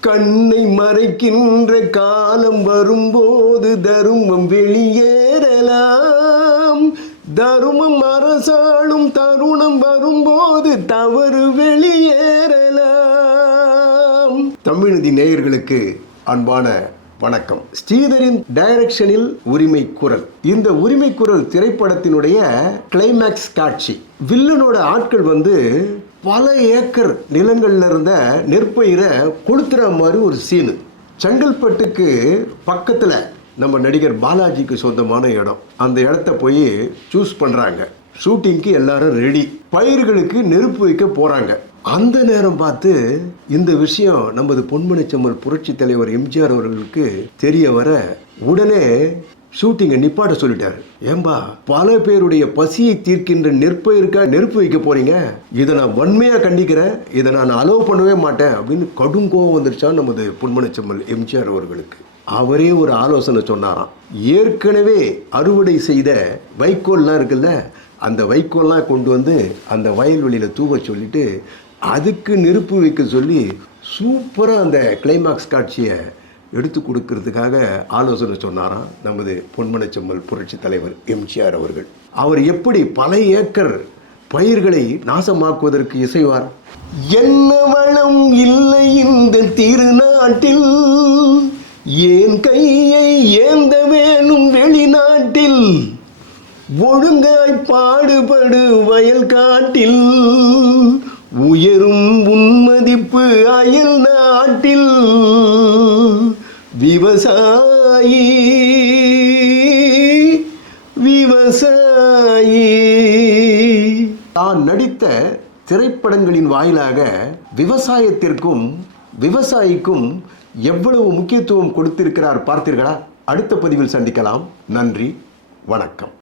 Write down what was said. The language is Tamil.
கண்ணை மறைக்கின்ற காலம் வரும்போது தருமம் வெளியேறலாம். தருமம் அரசாளும் தருணம் வரும்போது தவறு வெளியேறலாம். தமிழதி நேயர்களுக்கு அன்பான வணக்கம். ஸ்ரீதரின் டைரக்ஷனில் உரிமை குரல். இந்த உரிமை குரல் திரைப்படத்தினுடைய கிளைமேக்ஸ் காட்சி. வில்லனோட ஆட்கள் வந்து பல ஏக்கர் நிலங்களில் இருந்த நெற்பயிரை கொளுத்துற மாதிரி ஒரு சீனு. செங்கல்பட்டுக்கு பக்கத்தில் நம்ம நடிகர் பாலாஜிக்கு சொந்தமான இடம். அந்த இடத்த போய் சூஸ் பண்ணுறாங்க ஷூட்டிங்க்கு எல்லாரும் ரெடி பயிர்களுக்கு நெருப்பு வைக்க போகிறாங்க அந்த நேரம் பார்த்து இந்த விஷயம் நமது பொன்மணிச்செம்மல் புரட்சி தலைவர் எம்ஜிஆர் அவர்களுக்கு தெரிய வர உடனே ஷூட்டிங்கை நிப்பாட்ட சொல்லிட்டாரு. ஏம்பா பல பேருடைய பசியை தீர்க்கின்ற நெற்பயிருக்கா நெருப்பு வைக்க போறீங்க? இதை நான் வன்மையாக கண்டிக்கிறேன். இதை நான் அலோவ் பண்ணவே மாட்டேன் அப்படின்னு கடும் கோவம் வந்துருச்சா நமது பொன்மணிச்செம்மல் எம்ஜிஆர் அவர்களுக்கு. அவரே ஒரு ஆலோசனை சொன்னாராம். ஏற்கனவே அறுவடை செய்த வைக்கோல்லாம் இருக்குல்ல அந்த வைக்கோல்லாம் கொண்டு வந்து அந்த வயல்வெளியில் தூவ சொல்லிட்டு அதுக்கு நெருப்பு வைக்க சொல்லி சூப்பராக அந்த கிளைமாக்ஸ் காட்சியை எடுத்து கொடுக்கறதுக்காக ஆலோசனை சொன்னாராம் நமது பொன்மனச்செம்மல் புரட்சி தலைவர் எம்ஜிஆர் அவர்கள். அவர் எப்படி பல ஏக்கர் பயிர்களை நாசமாக்குவதற்கு இசைவார்? என்ன வளம் இல்லை இந்த திருநாட்டில். ஏன் கையை ஏந்த வேணும் வெளிநாட்டில்? ஒழுங்காய் பாடுபடு வயல் காட்டில். உயரும் உன்மதிப்பு அயல் நாட்டில். விவசாயி விவசாயி. தான் நடித்த திரைப்படங்களின் வாயிலாக விவசாயத்திற்கும் விவசாயிக்கும் எவ்வளவு முக்கியத்துவம் கொடுத்திருக்கிறார் பார்த்தீர்களா? அடுத்த பதிவில் சந்திக்கலாம். நன்றி வணக்கம்.